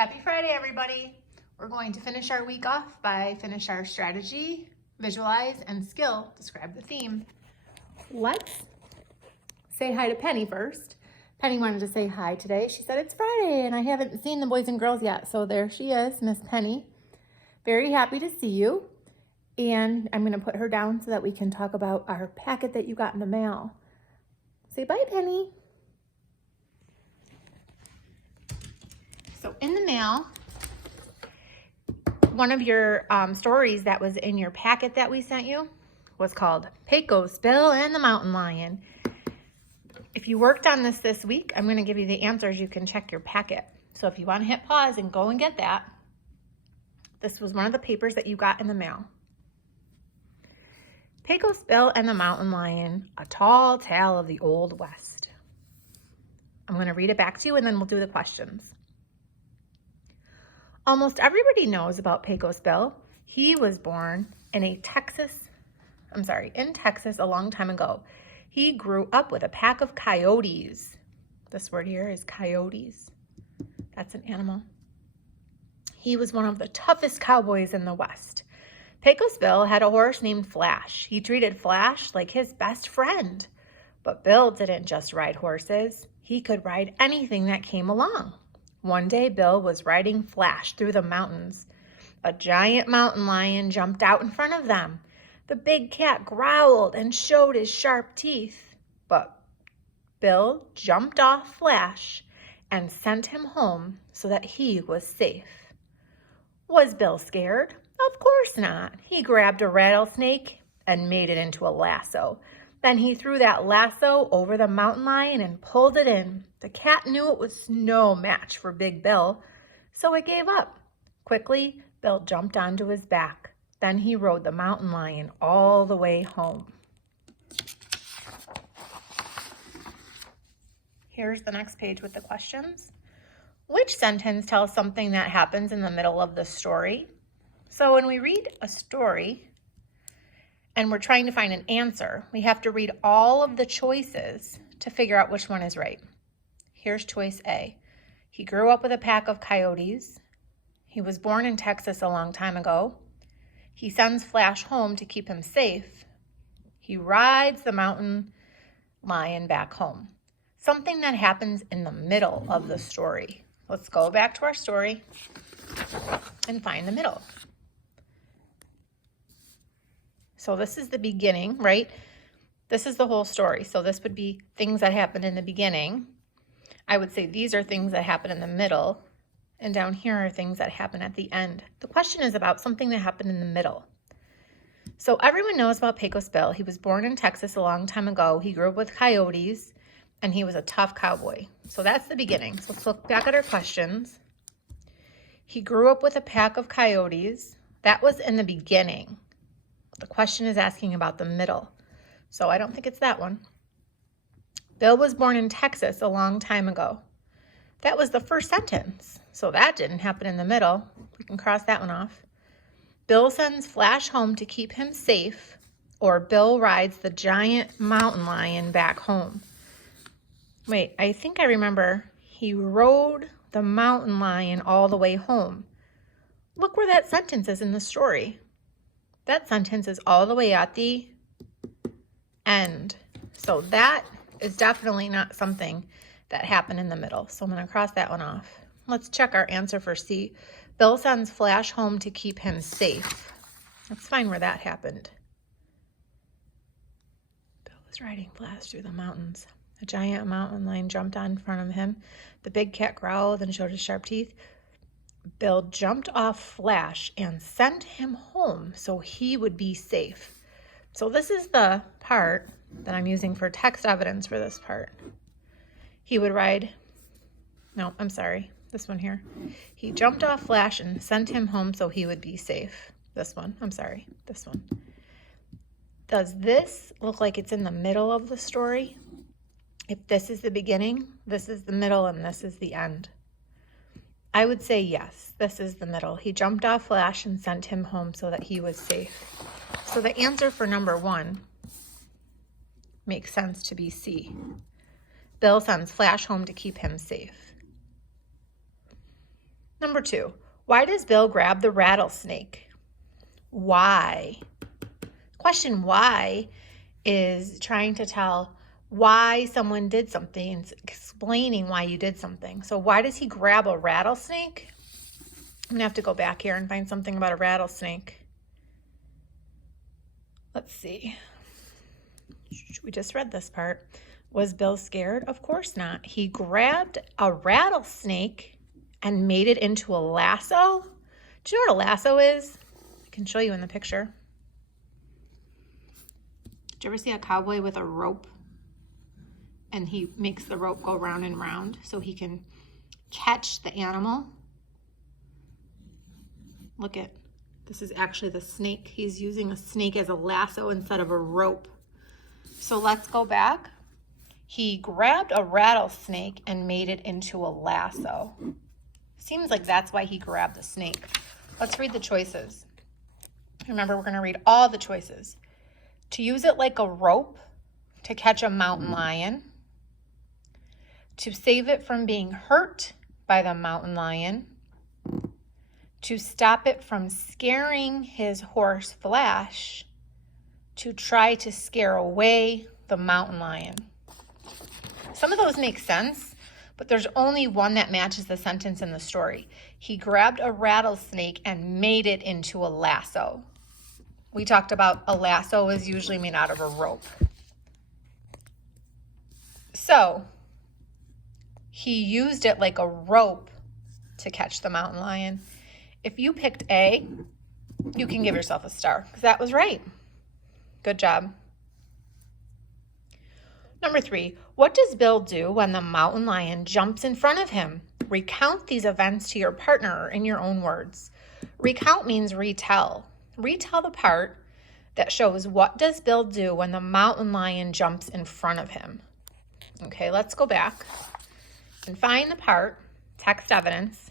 Happy Friday, everybody. We're going to finish our week off by finish our strategy, visualize, and skill. Describe the theme. Let's say hi to Penny first. Penny wanted to say hi today. She said it's Friday and I haven't seen the boys and girls yet. So there she is, Miss Penny. Very happy to see you. And I'm going to put her down so that we can talk about our packet that you got in the mail. Say bye, Penny. So in the mail, one of your stories that was in your packet that we sent you was called Pecos Bill and the Mountain Lion. If you worked on this week, I'm going to give you the answers. You can check your packet. So if you want to hit pause and go and get that, this was one of the papers that you got in the mail. Pecos Bill and the Mountain Lion, a tall tale of the Old West. I'm going to read it back to you and then we'll do the questions. Almost everybody knows about Pecos Bill. He was born in Texas a long time ago. He grew up with a pack of coyotes. This word here is coyotes. That's an animal. He was one of the toughest cowboys in the West. Pecos Bill had a horse named Flash. He treated Flash like his best friend. But Bill didn't just ride horses. He could ride anything that came along. One day, Bill was riding Flash through the mountains. A giant mountain lion jumped out in front of them. The big cat growled and showed his sharp teeth. But Bill jumped off Flash and sent him home so that he was safe. Was Bill scared? Of course not. He grabbed a rattlesnake and made it into a lasso. Then he threw that lasso over the mountain lion and pulled it in. The cat knew it was no match for Big Bill, so it gave up. Quickly, Bill jumped onto his back. Then he rode the mountain lion all the way home. Here's the next page with the questions. Which sentence tells something that happens in the middle of the story? So when we read a story and we're trying to find an answer, we have to read all of the choices to figure out which one is right. Here's choice A. He grew up with a pack of coyotes. He was born in Texas a long time ago. He sends Flash home to keep him safe. He rides the mountain lion back home. Something that happens in the middle of the story. Let's go back to our story and find the middle. So this is the beginning, right? This is the whole story. So this would be things that happened in the beginning. I would say these are things that happen in the middle. And down here are things that happen at the end. The question is about something that happened in the middle. So everyone knows about Pecos Bill. He was born in Texas a long time ago. He grew up with coyotes and he was a tough cowboy. So that's the beginning. So let's look back at our questions. He grew up with a pack of coyotes. That was in the beginning. The question is asking about the middle. So I don't think it's that one. Bill was born in Texas a long time ago. That was the first sentence. So that didn't happen in the middle. We can cross that one off. Bill sends Flash home to keep him safe, or Bill rides the giant mountain lion back home. Wait, I think I remember he rode the mountain lion all the way home. Look where that sentence is in the story. That sentence is all the way at the end. So that is definitely not something that happened in the middle. So I'm going to cross that one off. Let's check our answer for C. Bill sends Flash home to keep him safe. Let's find where that happened. Bill was riding Flash through the mountains. A giant mountain lion jumped on in front of him. The big cat growled and showed his sharp teeth. Bill jumped off Flash and sent him home so he would be safe. So this is the part that I'm using for text evidence for this part. He would ride, no, I'm sorry, this one here. He jumped off Flash and sent him home so he would be safe. This one, I'm sorry, this one. Does this look like it's in the middle of the story? If this is the beginning, this is the middle, and this is the end. I would say yes, this is the middle. He jumped off Flash and sent him home so that he was safe. So the answer for number 1 makes sense to be C. Bill sends Flash home to keep him safe. Number 2, why does Bill grab the rattlesnake? Why? Question why is trying to tell why someone did something. It's explaining why you did something. So why does he grab a rattlesnake? I'm gonna have to go back here and find something about a rattlesnake. Let's see. We just read this part. Was Bill scared? Of course not. He grabbed a rattlesnake and made it into a lasso. Do you know what a lasso is? I can show you in the picture. Did you ever see a cowboy with a rope? And he makes the rope go round and round so he can catch the animal. Look at, this is actually the snake. He's using a snake as a lasso instead of a rope. So let's go back. He grabbed a rattlesnake and made it into a lasso. Seems like that's why he grabbed the snake. Let's read the choices. Remember, we're going to read all the choices. To use it like a rope to catch a mountain lion. To save it from being hurt by the mountain lion. To stop it from scaring his horse Flash. To try to scare away the mountain lion. Some of those make sense, but there's only one that matches the sentence in the story. He grabbed a rattlesnake and made it into a lasso. We talked about a lasso is usually made out of a rope. So, he used it like a rope to catch the mountain lion. If you picked A, you can give yourself a star because that was right. Good job. Number 3, what does Bill do when the mountain lion jumps in front of him? Recount these events to your partner in your own words. Recount means retell. Retell the part that shows what does Bill do when the mountain lion jumps in front of him. Okay, let's go back and find the part, text evidence.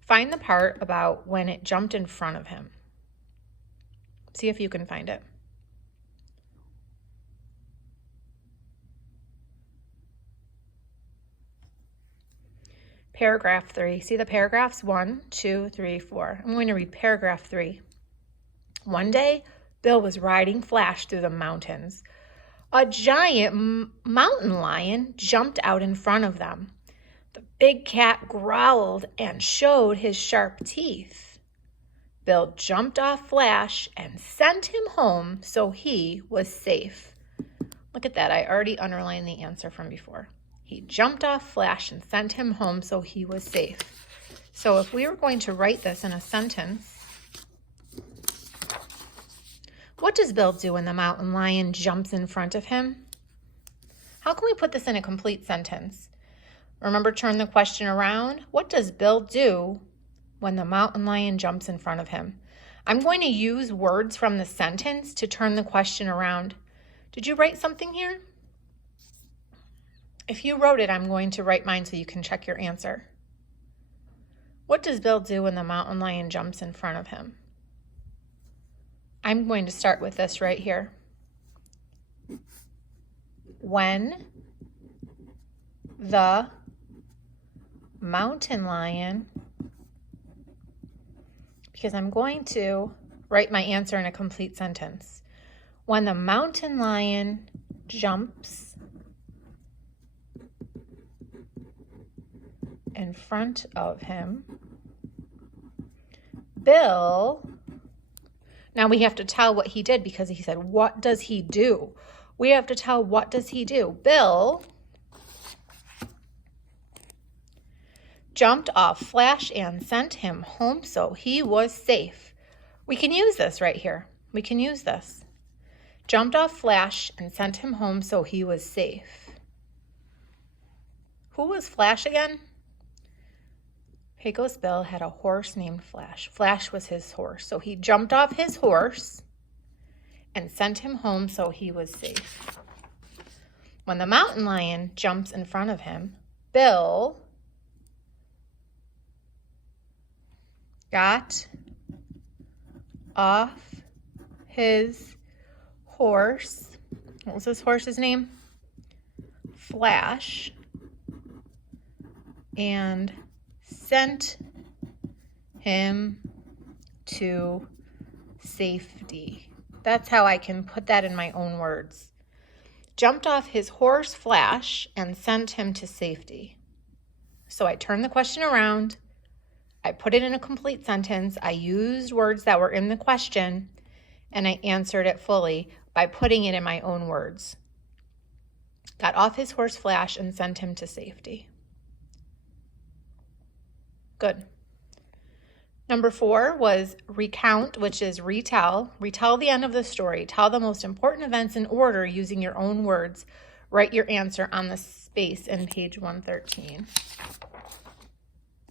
Find the part about when it jumped in front of him. See if you can find it. Paragraph 3. See the paragraphs? 1, 2, 3, 4. I'm going to read paragraph 3. One day, Bill was riding Flash through the mountains. A giant mountain lion jumped out in front of them. The big cat growled and showed his sharp teeth. Bill jumped off Flash and sent him home so he was safe. Look at that. I already underlined the answer from before. He jumped off Flash and sent him home so he was safe. So if we were going to write this in a sentence, what does Bill do when the mountain lion jumps in front of him? How can we put this in a complete sentence? Remember, turn the question around. What does Bill do when the mountain lion jumps in front of him? I'm going to use words from the sentence to turn the question around. Did you write something here? If you wrote it, I'm going to write mine so you can check your answer. What does Bill do when the mountain lion jumps in front of him? I'm going to start with this right here. When the mountain lion, because I'm going to write my answer in a complete sentence. When the mountain lion jumps in front of him, Bill, now we have to tell what he did because he said, what does he do? We have to tell what does he do. Bill jumped off Flash and sent him home so he was safe. We can use this right here. We can use this. Jumped off Flash and sent him home so he was safe. Who was Flash again? Pecos Bill had a horse named Flash. Flash was his horse. So he jumped off his horse and sent him home so he was safe. When the mountain lion jumps in front of him, Bill got off his horse. What was his horse's name? Flash. And sent him to safety. That's how I can put that in my own words. Jumped off his horse Flash and sent him to safety. So I turned the question around. I put it in a complete sentence. I used words that were in the question, and I answered it fully by putting it in my own words. Got off his horse Flash and sent him to safety. Good. Number 4 was recount, which is retell. Retell the end of the story. Tell the most important events in order using your own words. Write your answer on the space in page 113.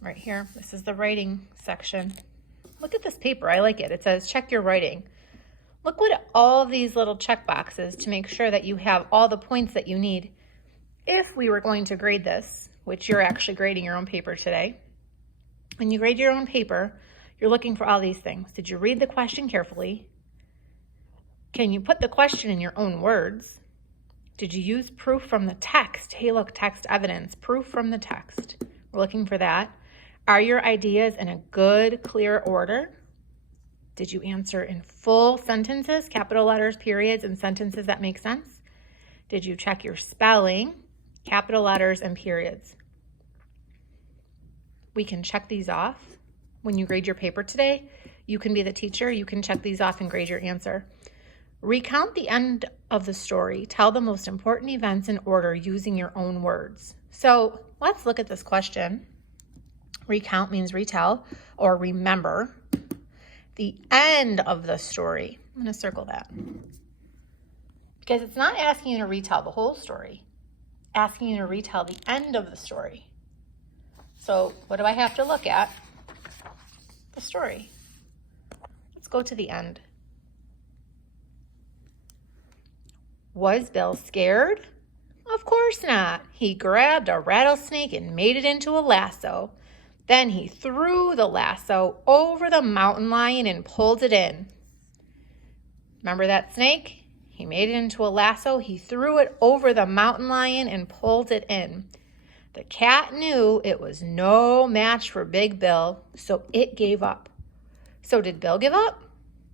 Right here, this is the writing section. Look at this paper, I like it. It says check your writing. Look what all of these little check boxes to make sure that you have all the points that you need. If we were going to grade this, which you're actually grading your own paper today, when you grade your own paper, you're looking for all these things. Did you read the question carefully? Can you put the question in your own words? Did you use proof from the text? Hey, look, text evidence, proof from the text. We're looking for that. Are your ideas in a good, clear order? Did you answer in full sentences, capital letters, periods, and sentences that make sense? Did you check your spelling, capital letters, and periods? We can check these off. When you grade your paper today, you can be the teacher. You can check these off and grade your answer. Recount the end of the story. Tell the most important events in order using your own words. So let's look at this question. Recount means retell or remember the end of the story. I'm going to circle that because it's not asking you to retell the whole story, asking you to retell the end of the story. So what do I have to look at? The story. Let's go to the end. Was Bill scared? Of course not. He grabbed a rattlesnake and made it into a lasso. Then he threw the lasso over the mountain lion and pulled it in. Remember that snake? He made it into a lasso. He threw it over the mountain lion and pulled it in. The cat knew it was no match for Big Bill, so it gave up. So did Bill give up?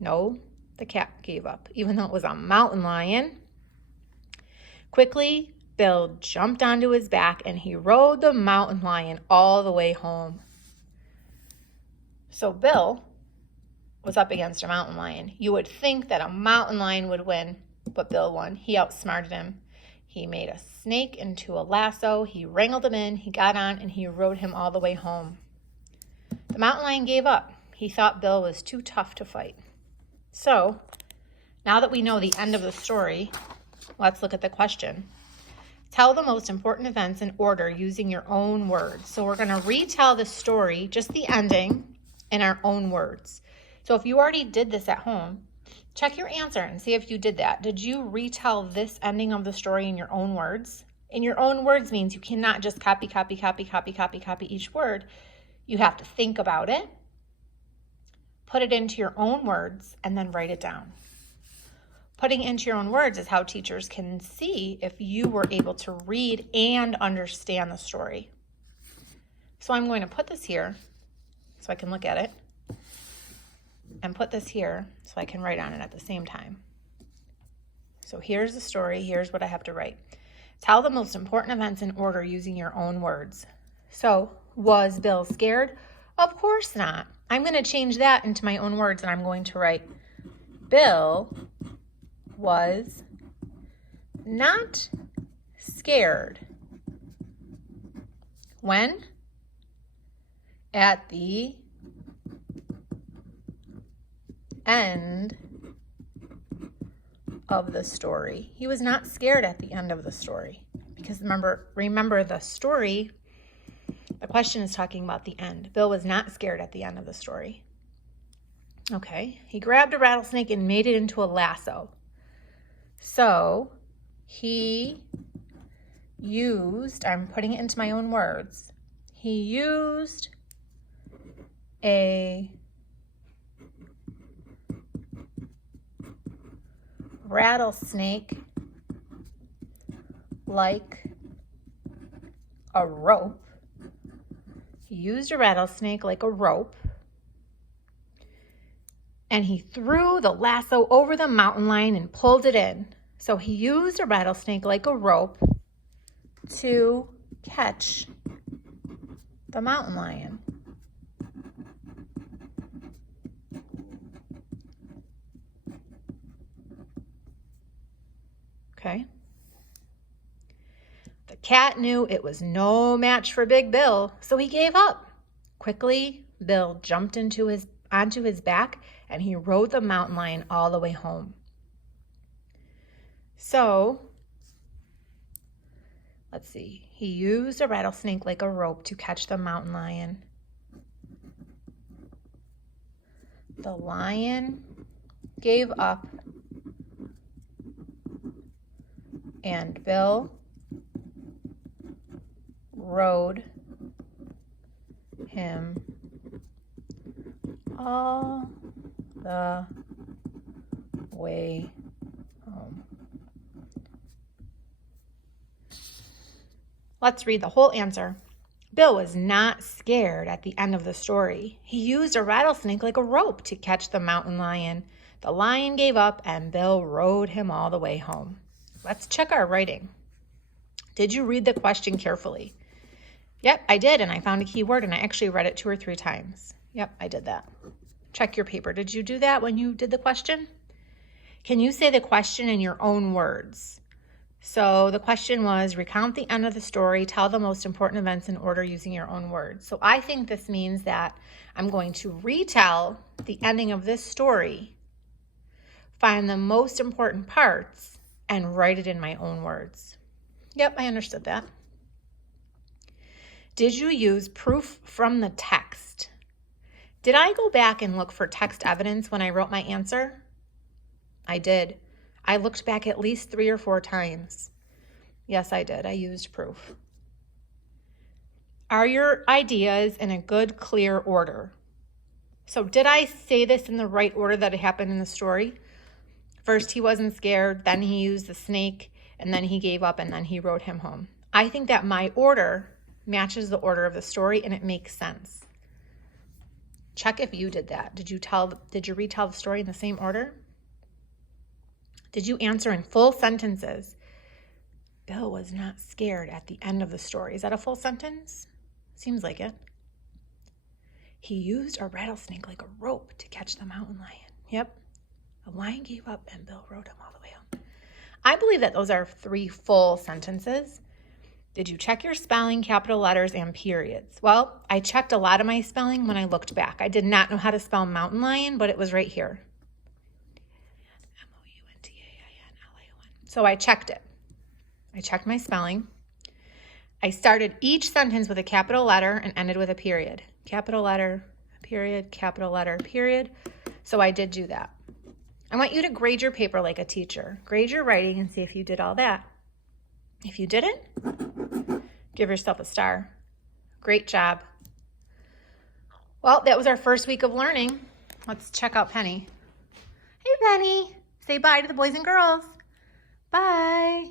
No, the cat gave up, even though it was a mountain lion. Quickly, Bill jumped onto his back and he rode the mountain lion all the way home. So Bill was up against a mountain lion. You would think that a mountain lion would win, but Bill won. He outsmarted him. He made a snake into a lasso. He wrangled him in. He got on and he rode him all the way home. The mountain lion gave up. He thought Bill was too tough to fight. So now that we know the end of the story, let's look at the question. Tell the most important events in order using your own words. So we're going to retell the story, just the ending, in our own words. So if you already did this at home, check your answer and see if you did that. Did you retell this ending of the story in your own words? In your own words means you cannot just copy each word. You have to think about it, put it into your own words, and then write it down. Putting into your own words is how teachers can see if you were able to read and understand the story. So I'm going to put this here so I can look at it, and put this here so I can write on it at the same time. So here's the story. Here's what I have to write. Tell the most important events in order using your own words. So, was Bill scared? Of course not. I'm going to change that into my own words, and I'm going to write, Bill was not scared. When? At the end of the story. He was not scared at the end of the story because remember the story, the question is talking about the end. Bill was not scared at the end of the story. Okay, he grabbed a rattlesnake and made it into a lasso. So he used, I'm putting it into my own words, he used a rattlesnake like a rope. He used a rattlesnake like a rope, and he threw the lasso over the mountain lion and pulled it in. So he used a rattlesnake like a rope to catch the mountain lion. Okay. The cat knew it was no match for Big Bill, so he gave up. Quickly, Bill jumped onto his back, and he rode the mountain lion all the way home. So, let's see. He used a rattlesnake like a rope to catch the mountain lion. The lion gave up, and Bill rode him all the way home. Let's read the whole answer. Bill was not scared at the end of the story. He used a rattlesnake like a rope to catch the mountain lion. The lion gave up, and Bill rode him all the way home. Let's check our writing. Did you read the question carefully? Yep, I did, and I found a key word, and I actually read it 2 or 3 times. Yep, I did that. Check your paper. Did you do that when you did the question? Can you say the question in your own words? So the question was, recount the end of the story, tell the most important events in order using your own words. So I think this means that I'm going to retell the ending of this story, find the most important parts, and write it in my own words. Yep, I understood that. Did you use proof from the text? Did I go back and look for text evidence when I wrote my answer? I did. I looked back at least 3 or 4 times. Yes, I did. I used proof. Are your ideas in a good, clear order? So did I say this in the right order that it happened in the story? First, he wasn't scared, then he used the snake, and then he gave up, and then he rode him home. I think that my order matches the order of the story, and it makes sense. Check if you did that. Did you retell the story in the same order? Did you answer in full sentences? Bill was not scared at the end of the story. Is that a full sentence? Seems like it. He used a rattlesnake like a rope to catch the mountain lion. Yep. The lion gave up, and Bill rode him all the way home. I believe that those are 3 full sentences. Did you check your spelling, capital letters, and periods? Well, I checked a lot of my spelling when I looked back. I did not know how to spell mountain lion, but it was right here. Mountainlion. So I checked it. I checked my spelling. I started each sentence with a capital letter and ended with a period. Capital letter, period, capital letter, period. So I did do that. I want you to grade your paper like a teacher. Grade your writing and see if you did all that. If you didn't, give yourself a star. Great job. Well, that was our first week of learning. Let's check out Penny. Hey, Penny. Say bye to the boys and girls. Bye.